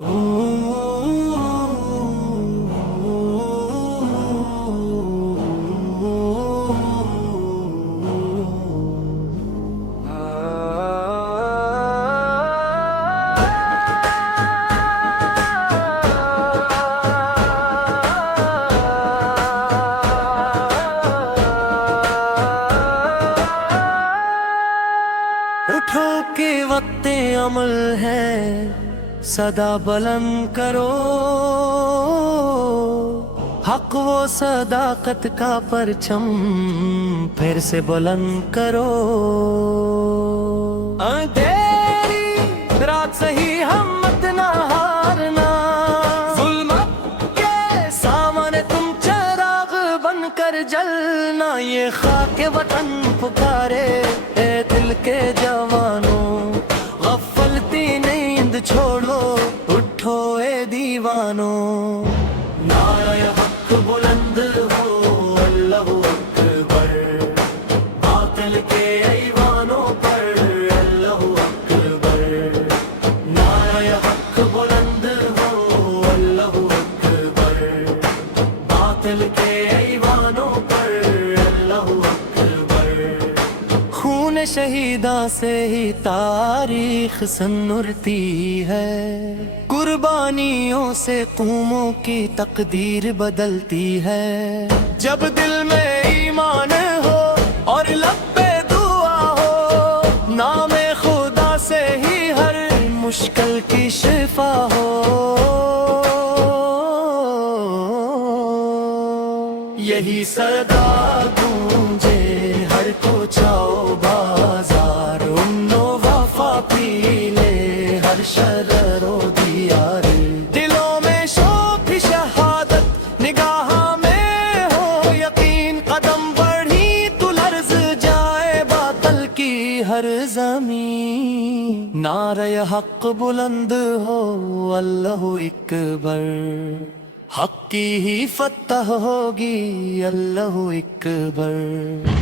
اٹھو کے وقت عمل ہے صدا بلند کرو، حق و صداقت کا پرچم پھر سے بلند کرو۔ اندھیری رات سہی ہمت نہ ہارنا، ظلمت کے سامنے تم چراغ بن کر جلنا۔ یہ خاک وطن پکارے اے دل کے جوانوں، غفلتی نیند چھوڑو اٹھو اے دیوانوں۔ نعرہ حق بلند ہو اللہ اکبر، باطل کے ایوانوں پر اللہ اکبر۔ نعرہ حق بلند ہو اللہ اکبر، باطل کے ایوانوں پر اللہ اکبر۔ خون شہیداں سے ہی تاریخ سنورتی ہے، قربانیوں سے قوموں کی تقدیر بدلتی ہے۔ جب دل میں ایمان ہو اور لب پہ دعا ہو، نام خدا سے ہی ہر مشکل کی شفا ہو۔ یہی صدا گونجے ہر کوچہ و بازار، امن و وفا پی لے ہر شرر و دیار۔ دلوں میں شوق شہادت، نگاہ میں ہو یقین، قدم بڑھی تو لرز جائے باطل کی ہر زمین۔ نعرہ حق بلند ہو اللہ اکبر، حق کی ہی فتح ہوگی اللہ اکبر۔